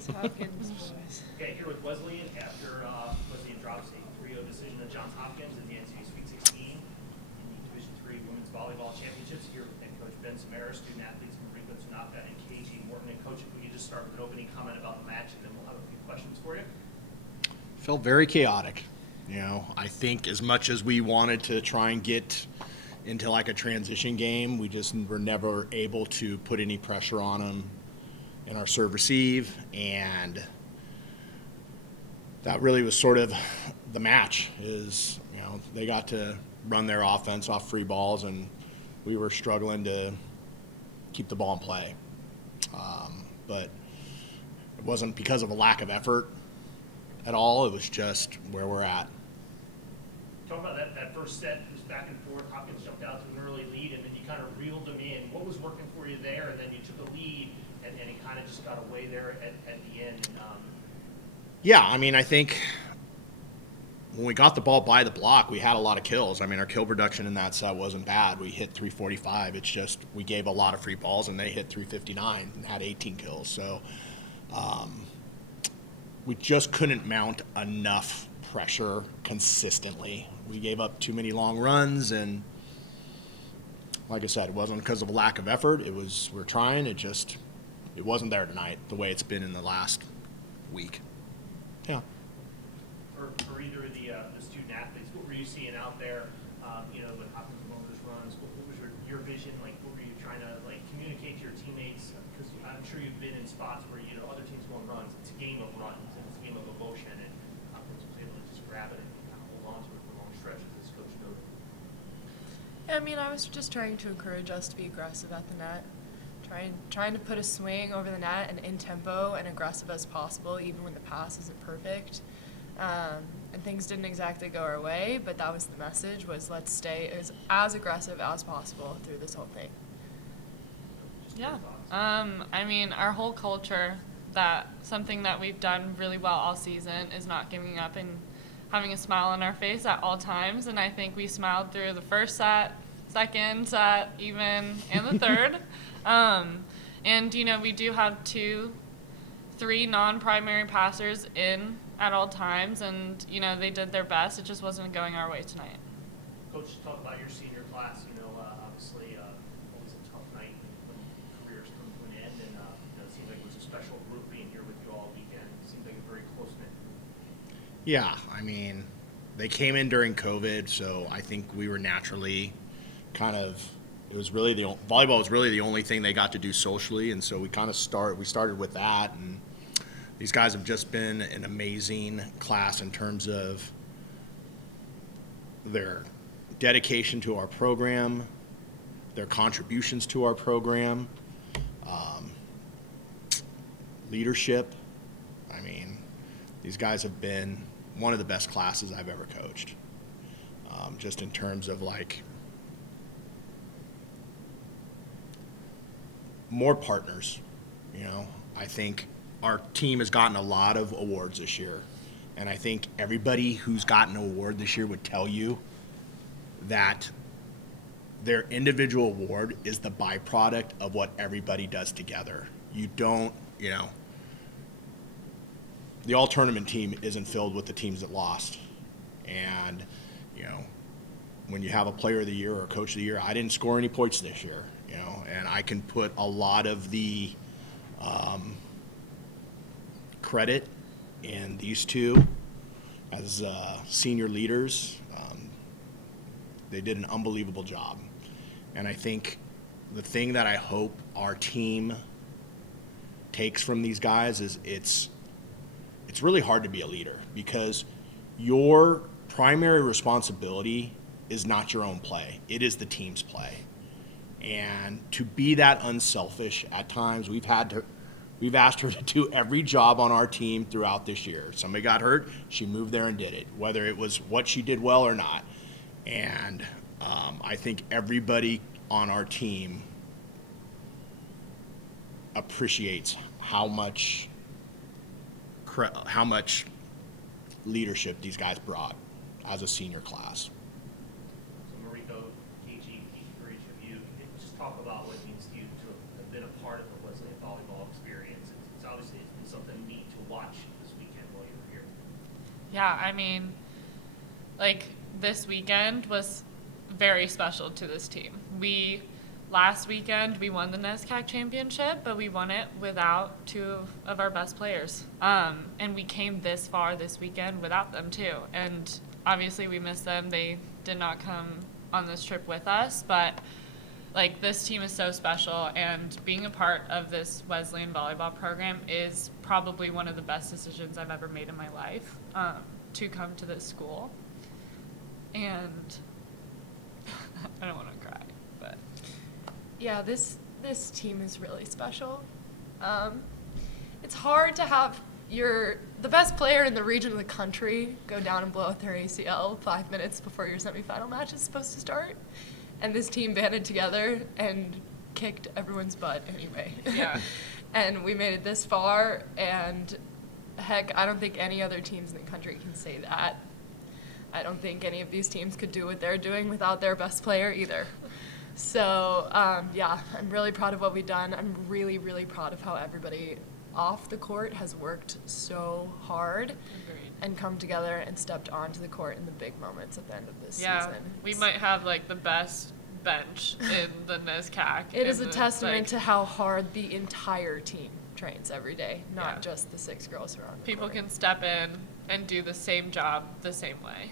Those Hopkins boys. Okay, here with Wesleyan after Wesleyan drops a 3-0 decision at Johns Hopkins in the NCAA Sweet 16 in the Division III Women's Volleyball Championships. Here with head coach Ben Samara, student athletes Mariko Tanaka and KG Morton. And coach, if we could just start with an opening comment about the match, and then we'll have a few questions for you. Felt very chaotic. I think as much as we wanted to try and get into like a transition game, we just were never able to put any pressure on them in our serve receive, and that really was sort of the match. They got to run their offense off free balls, and we were struggling to keep the ball in play. But it wasn't because of a lack of effort at all. It was just where we're at. Talk about that first set. It was back and forth. Hopkins jumped out to an early lead, and then you kind of reeled them in. What was working for you there? And then you took a lead, and it kind of just got away there at the end. I think when we got the ball by the block, we had a lot of kills. Our kill production in that set wasn't bad. We hit 345. It's just we gave a lot of free balls, and they hit 359 and had 18 kills. So we just couldn't mount enough pressure consistently. We gave up too many long runs, and like I said, it wasn't because of a lack of effort. We're trying. It wasn't there tonight the way it's been in the last week. Yeah. For either of the student athletes, what were you seeing out there? When Hopkins won those runs, what was your vision? Like, what were you trying to communicate to your teammates? Because I'm sure you've been in spots where other teams go on runs. It's a game of runs and it's a game of emotion, and Hopkins was able to just grab it and kind of hold on to it for long stretches, as Coach noted. I was just trying to encourage us to be aggressive at the net, trying to put a swing over the net and in tempo and aggressive as possible, even when the pass isn't perfect. And things didn't exactly go our way, but that was the message: was let's stay as aggressive as possible through this whole thing. Yeah. Our whole culture, something that we've done really well all season, is not giving up and having a smile on our face at all times. And I think we smiled through the first set, second set, even, and the third. We do have 3 non-primary passers in at all times, and they did their best. It just wasn't going our way tonight. Coach, talk about your senior class. Obviously, always a tough night when careers come to an end, and it seems like it was a special group being here with you all weekend. It seems like a very close-knit group. Yeah, they came in during COVID, so I think we were naturally volleyball was really the only thing they got to do socially, and so we started with that, and these guys have just been an amazing class in terms of their dedication to our program, their contributions to our program, leadership. These guys have been one of the best classes I've ever coached, just in terms of more partners. I think our team has gotten a lot of awards this year, and I think everybody who's gotten an award this year would tell you that their individual award is the byproduct of what everybody does together. The all-tournament team isn't filled with the teams that lost, and when you have a player of the year or a coach of the year, I didn't score any points this year, and I can put a lot of the credit in these two as senior leaders. They did an unbelievable job, and I think the thing that I hope our team takes from these guys is it's really hard to be a leader, because your primary responsibility is not your own play. It is the team's play. And to be that unselfish at times, we've asked her to do every job on our team throughout this year. Somebody got hurt, she moved there and did it, whether it was what she did well or not. And I think everybody on our team appreciates how much leadership these guys brought as a senior class. So Mariko, KG, for each of you, just talk about what it means to you to have been a part of the Wesleyan volleyball experience. It's obviously been something neat Yeah, I mean, like, this weekend was very special to this team. Last weekend, we won the NESCAC championship, but we won it without two of our best players. And we came this far this weekend without them, too. And obviously, we miss them. They did not come on this trip with us, but like, this team is so special, and being a part of this Wesleyan volleyball program is probably one of the best decisions I've ever made in my life, to come to this school. And I don't want to cry, but Yeah, this team is really special. It's hard to have the best player in the region of the country go down and blow out their ACL 5 minutes before your semifinal match is supposed to start. And this team banded together and kicked everyone's butt anyway. Yeah. And we made it this far, and heck, I don't think any other teams in the country can say that. I don't think any of these teams could do what they're doing without their best player either. So, yeah, I'm really proud of what we've done. I'm really, really proud of how everybody off the court has worked so hard and come together and stepped onto the court in the big moments at the end of this season. We might have like the best bench in the NESCAC. It is a testament to how hard the entire team trains every day, not just the 6 girls who are on the people court. can step in and do the same job the same way.